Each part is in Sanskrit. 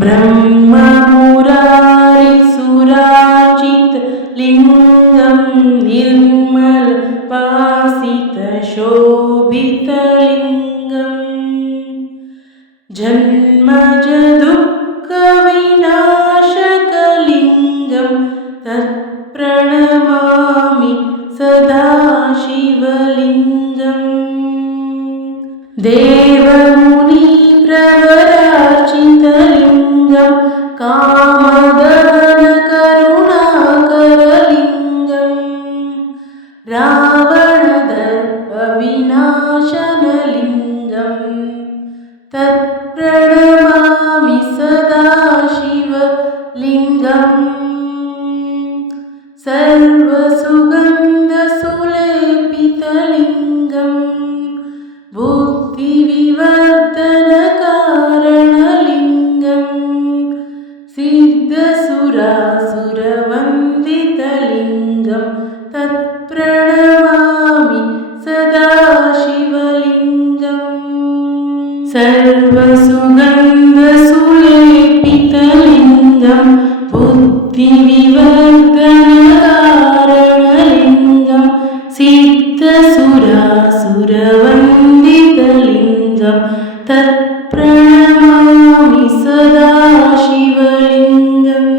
ब्रह्ममुरारिसुरार्चितलिङ्गं निर्मलवासितशोभितलिङ्गम् जन्मजदुःखविनाशकलिङ्गं तत्प्रणमामि सदा शिवलिङ्गम् देवमुनिप्रवरार्चितलिङ्गं कामदहनकरुणाकरलिङ्गं रावणदर्पविनाशनलिङ्गं तत्प्रणमामि सदा शिवलिङ्गम् सर्वसुगन्धसुलेपितलिङ्गं बुद्धिविवर्धनकारणलिङ्गं सिद्धसुरासुरवन्दितलिङ्गं तत्प्रणमामि सदा शिवलिङ्गम् सर्वसुगन्धसुलेपितलिङ्गं बुद्धिविवर्धनकारणलिङ्गं सिद्धसुरासुरवन्दितलिङ्गं तत्प्रणमामि सदा शिवलिङ्गम्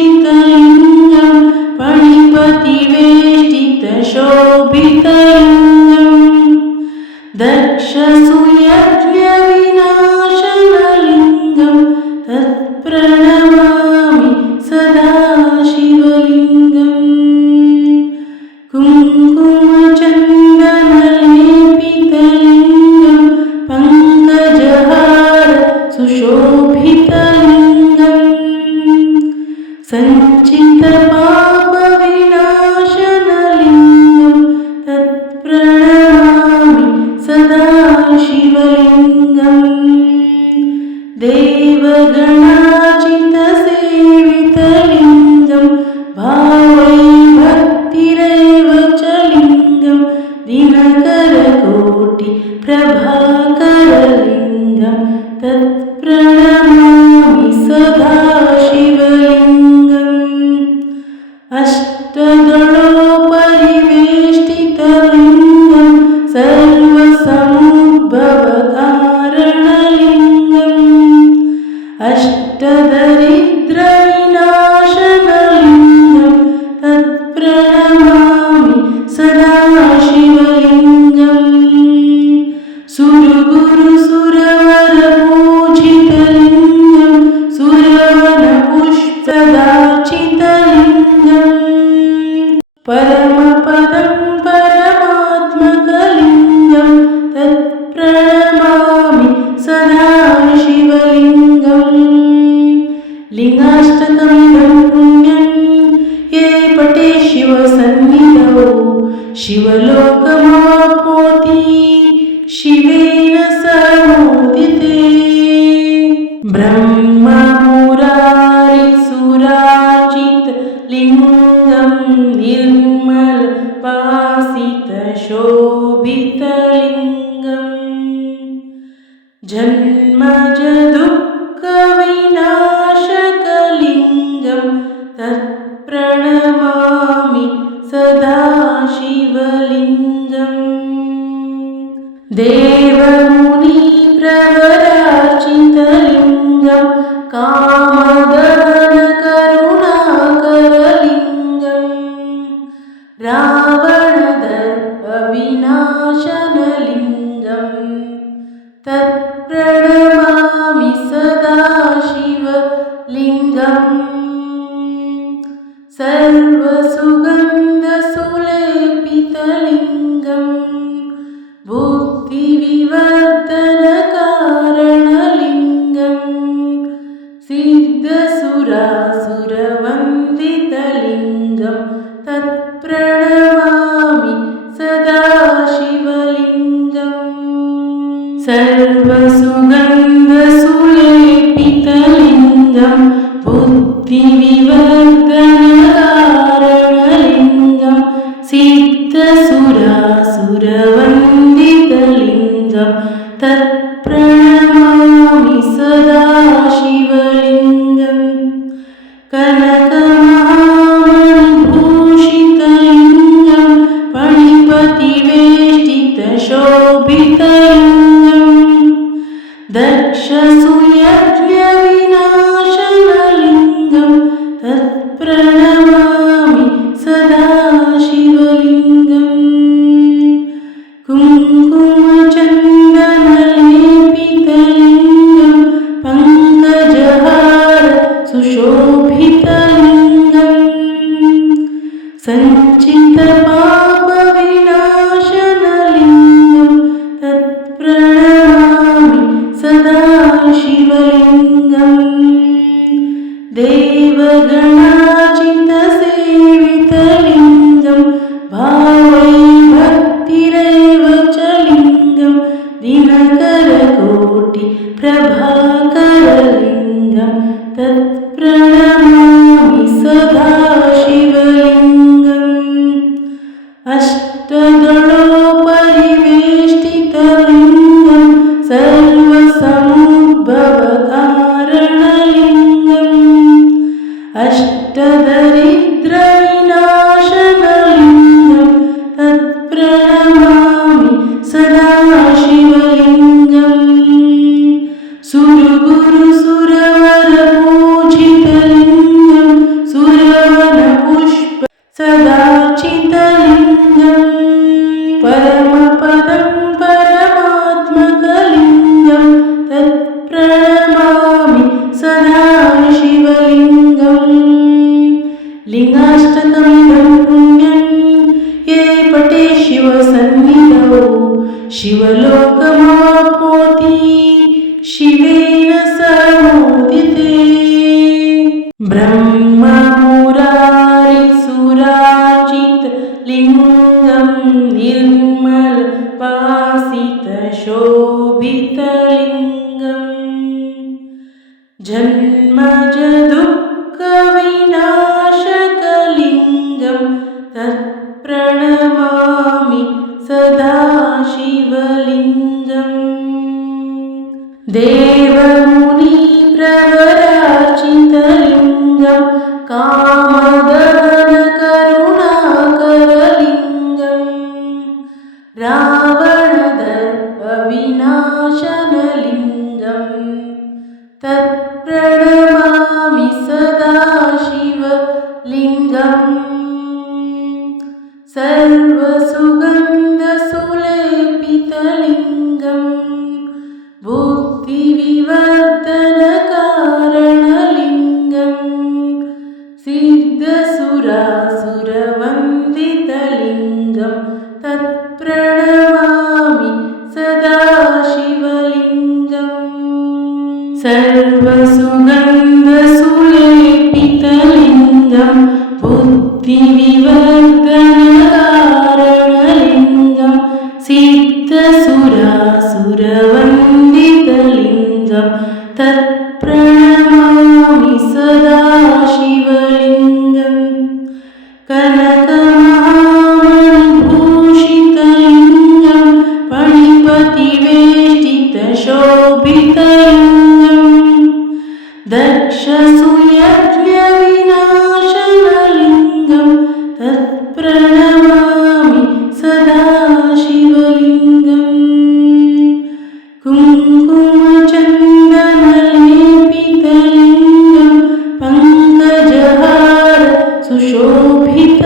कनकमहामणिभूषितलिङ्गं फणिपतिवेष्टितशोभितलिङ्गं दक्षसूयज्ञविनाशनलिङ्गं तत्प्रणमामि सदा शिवलिङ्गम् कुङ्कुमचन्दनलेपितलिङ्गं पङ्कजहार सुशोभितलिङ्गं सञ्चितपापविनाशनलिङ्गं तत्प्रणमामि सदा शिवलिङ्गम् देवगणार्चितसेवितलिङ्गं भावैर्भक्तिरेव च लिङ्गं दिनकरकोटिप्रभाकरलिङ्गं तत्प्रणमामि सदा शिवलिङ्गम् अष्टदलोपरिवेष्टितलिङ्गं सर्वसमुद्भवकारणलिङ्गम् अष्टदरिद्रविनाशनलिङ्गं तत्प्रणमामि सदा शिवलिङ्गम् सुरगुरुसुरवरपूजितलिङ्गं सुरवनपुष्पदार्चितलिङ्गं परमपदं परमात्मकलिङ्गं तत्प्रणमामि सदा शिवलिङ्गम् लिङ्गाष्टकमिदं पुण्यं ये पठे शिवसन्निधौ शिवलोकमाप्नोति शिवेन समुदिते ब्रह्ममुरारिसुरार्चितलिङ्गं निर्मलवासितशोभितलिङ्गं जन्मजदुःखविनाशकलिङ्गं तत्प्रणमामि सदा शिवलिङ्गम् देवमुनिप्रवरार्चितलिङ्गं कामदहनकरुणाकरलिङ्गं रावणदर्पविनाशनलिङ्गं तत्प्रणमामि सदा शिवलिङ्गम् सर्वसुगन्धसुलेपितलिङ्गं बुद्धिविवर्धनकारणलिङ्गं सिद्धसुरासुरवन्दितलिङ्गं तत्प्रणमामि सदा शिवलिङ्गम् सर्वसुगन्धसुलेपितलिङ्गं बुद्धिविवर्धनकारणलिङ्गं सिद्धसुरासुरवन्दितलिङ्गं तत् सकलकोटि प्रभाकरलिङ्गं तत्प्रणमामि सदा शिवलिङ्गम् अष्टदलोपरिवेष्टितलिङ्गं सर्वसमुद्भवकारणलिङ्गम् अष्टदरिद्रविनाशनलिङ्गं तत्प्रणमामि सदा शिवलिङ्गम् सुरगुरुसुरवरपूजितलिङ्गं सुरवनपुष्प सदाचितलिङ्गं परमपदं परमात्मकलिङ्गं तत्प्रणमामि सदा शिवलिङ्गम् लिङ्गाष्टकमिदं पुण्यं ये पठे शिवसन्निधौ शिवलोकमाप्नोति शिवेन समुदिते ब्रह्ममुरारिसुरार्चितलिङ्गं निर्मलपासितशोभितलिङ्गम् जन्मजदुःखविनाशकलिङ्गं तत्प्रणमामि सदा शिवलिङ्गम् देवमुनिप्रवरार्चितलिङ्गं कामदहनकरुणाकरलिङ्गं रावणदर्पविनाशनलिङ्गं तत्प्रणमामि सदा शिवलिङ्गम् सर्वसुगन्धसुलेपितलिङ्गं बुद्धिविवर्धनकारणलिङ्गं सिद्धसुरासुरवन्दितलिङ्गं तत्प्रणमामि सदा शिवलिङ्गम् सर्वसुगन्धसुलेपितलिङ्गं बुद्धिविवर्धनकारणलिङ्गं सिद्धसुरासुरवन्दितलिङ्गं तत्प्रणमामि सदा शिवलिङ्गम् कनकमहामणिभूषितलिङ्गं फणिपतिवेष्टितशोभितलिङ्गं दक्षसूयज्ञविनाशनलिङ्गं तत्प्रणमामि सदा शिवलिङ्गम् कुङ्कुमचन्दनलेपितलिङ्गं पङ्कजहार सुशोभितलिङ्गं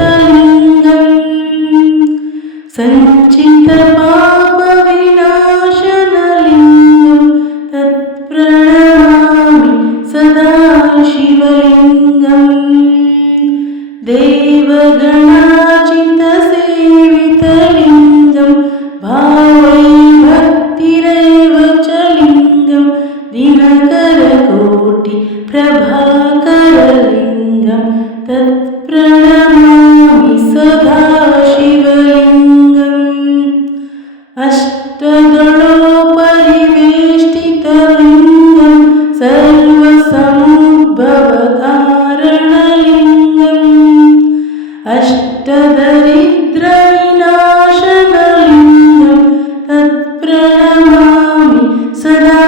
सञ्चितपापविनाशनलिङ्गं तत्प्रणमामि सदा शिवलिङ्गम् देवगणार्चितसेवितलिङ्गं भावैर्भक्तिरेव च लिङ्गं दिनकरकोटि प्रभाकरलिङ्गं तत्प्रणमामि सदा शिवलिङ्गम् अष्टदलोपरिवेष्टितलिङ्गं सर्वसमुद्भवकारणलिङ्गम् अष्टदरिद्रविनाशनलिङ्गं तत्प्रणमामि सदा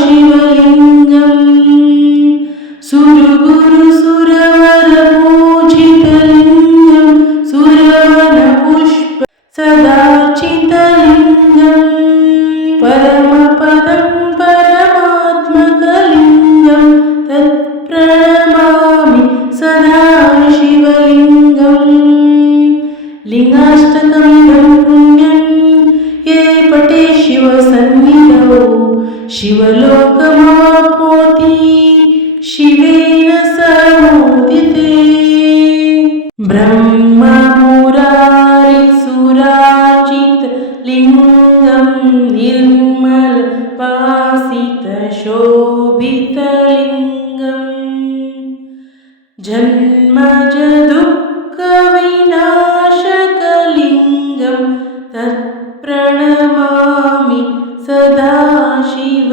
शिवलिङ्गम् सुरगुरुसुरवरपूजितलिङ्गं सुरवनपुष्प सदाचितलिङ्गं परमपदं परमात्मकलिङ्गं तत्प्रणमामि सदा शिवलिङ्गम् लिङ्गाष्टकमिदं पुण्यं ये पठे शिवसन्निधौ शिवलोकमाप्नोति शिवेन समुदिते ब्रह्ममुरारिसुरार्चितलिङ्गं निर्मलपासितशोभितलिङ्गं जन्मजदुःखविनाशकलिङ्गं तत्प्रणमामि सदा शिव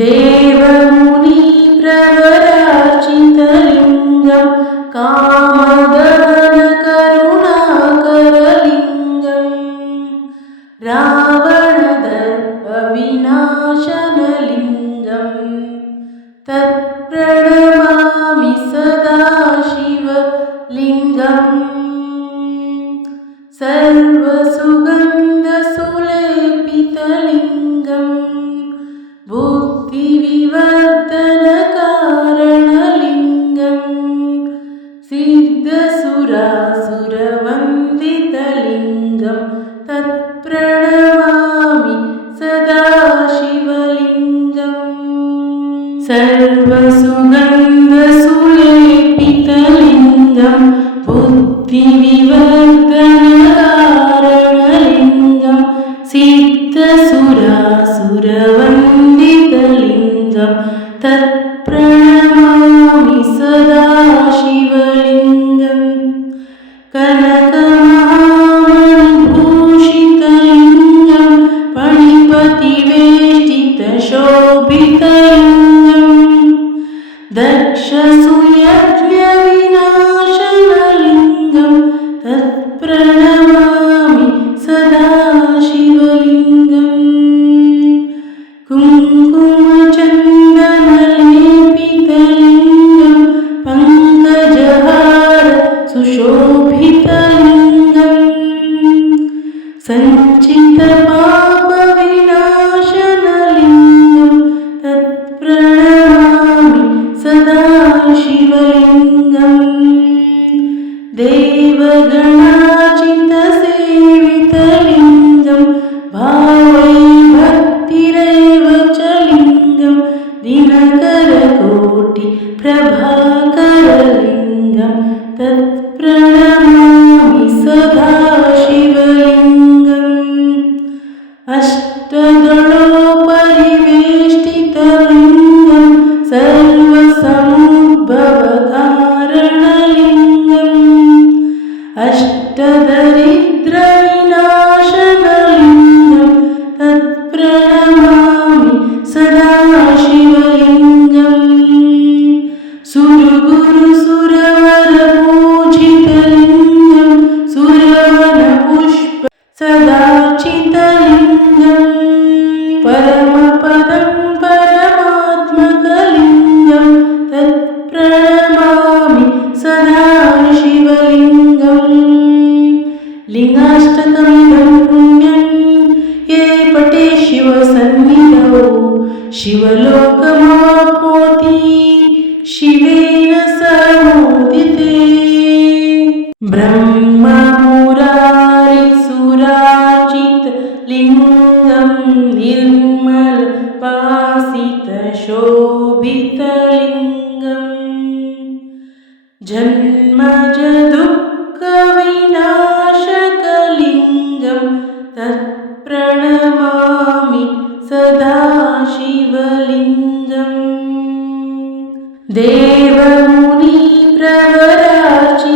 देवमुनिप्रवराचितलिङ्गं कामदहनकरुणाकरलिङ्गं रावणदर्पविनाशनलिङ्गं तत्प्रणमामि सदा शिवलिङ्गम् सर्वसुगन्धसुलेपितलिङ्गं बुद्धिविवर्धनकारणलिङ्गं सिद्धसुरासुरवन्दितलिङ्गं तत्प्रणमामि सदा शिवलिङ्गम् सर्वसुगन्धसुलेपितलिङ्गं बुद्धिविवर्धनकारणलिङ्गं सिद्धसुरासुरवन्दितलिङ्गं तत्प्रणमामि सदा शिवलिङ्गम् कनकमहामणिभूषितलिङ्गं फणिपतिवेष्टितशोभितलिङ्गं दक्षसूयज्ञविनाशनलिङ्गं तत्प्रणमामि सदा शिवलिङ्गम् कुङ्कुमचन्दनलेपितलिङ्गं पङ्कजहार सुशोभितलिङ्गं सञ्चितपापविनाशनलिङ्गं तत्प्रणमामि सदा शिवलिङ्गम् देवगणाचितसेवितलिङ्गं भावै भक्तिरेव च लिङ्गं दिनकरकोटिप्रभाकरलिङ्गं तत्प्रणमामि सदा शिवलिङ्गम् अष्टदलोपरिवेष्टितलिङ्गं सर्वसमुद्भवकारणलिङ्गम् अष्टदरिद्रविनाशनलिङ्गं तत्प्रणमामि सदा शिवलिङ्गम् सुरगुरुसुरवरपूजितलिङ्गं सुरवनपुष्प सदाचितलिङ्गं परमपदं परमात्मकलिङ्गं तत्प्रणमामि सदा शिवलिङ्गम् लिङ्गाष्टकमिदं पुण्यं ये पठे शिवसन्निधौ शिवलोकमाप्नोति शिवेन समुदिते ब्रह्ममुरारिसुराचितलिङ्गं निर्मलभासितशोभितलिङ्गं जन्मजदुःखविनाशकलिङ्गं तत्प्रणमामि सदा शिवलिङ्गम्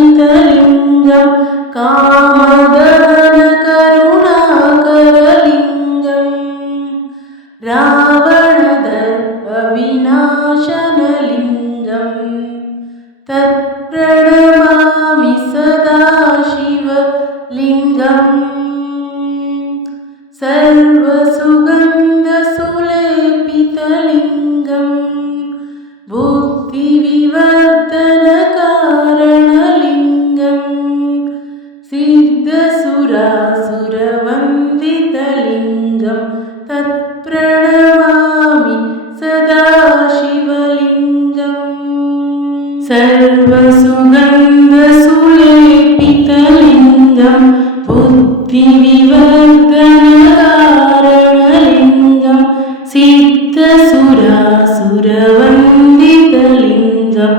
देवमुनिप्रवराचितलिङ्गं कामदहनकरुणाकरलिङ्गं रावणदर्पविनाशनलिङ्गं तत्प्रणमामि सदा शिवलिङ्गम् सर्वसुगन्धसुलेपितलिङ्गं बुद्धिविवर्धनकारणलिङ्गं सिद्धसुरासुरवन्दितलिङ्गं तत्प्रणमामि सदा शिवलिङ्गम् सर्वसुगन्धसुलेपितलिङ्गं बुद्धिविवर्धनकारणलिङ्गं सिद्धसुरासुरवन्दितलिङ्गं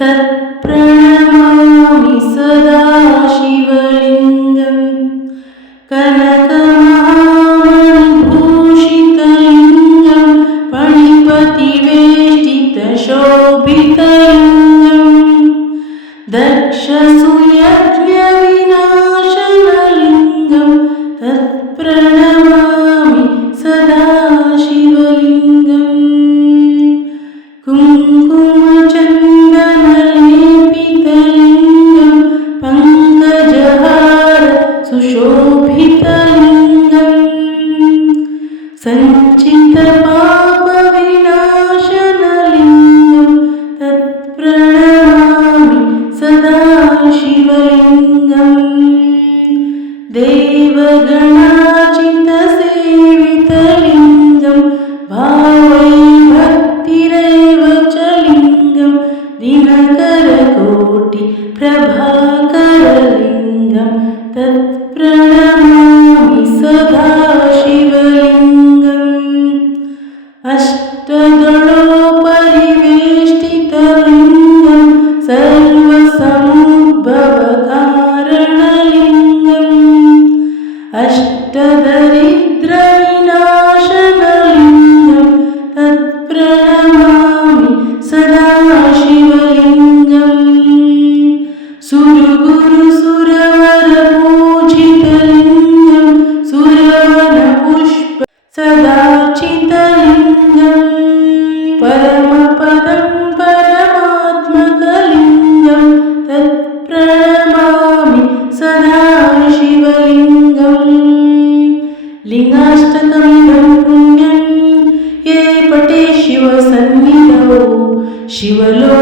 तत्प्रणमामि सदा शिवलिङ्गम् कनकमहामणिभूषितलिङ्गं सञ्चितपापविनाशनलिङ्गं तत्प्रणमामि सदा शिवलिङ्गम् देवगणाचितसेवितलिङ्गं भावै भक्तिरेव च लिङ्गं दिनकरकोटिप्रभाकरलिङ्गं तत्प्रणमामि सदा शिवलिङ्गम् अष्टदलोपरिवेष्टितलिङ्गं सर्वसमुद्भवकारणलिङ्गम् अष्टदरिद्रविनाशनलिङ्गं तत्प्रणमामि सदा शिवलिङ्गम् सुरगुरुसुरवरपूजितलिङ्गं सुरवनपुष्प सदाचितलिङ्गं परमपदं परमात्मकलिङ्गं तत्प्रणमामि सदा शिवलिङ्गम् लिङ्गाष्टकमिदं पुण्यं ये पठे शिवसन्निधौ शिवलोकमवाप्नुयात्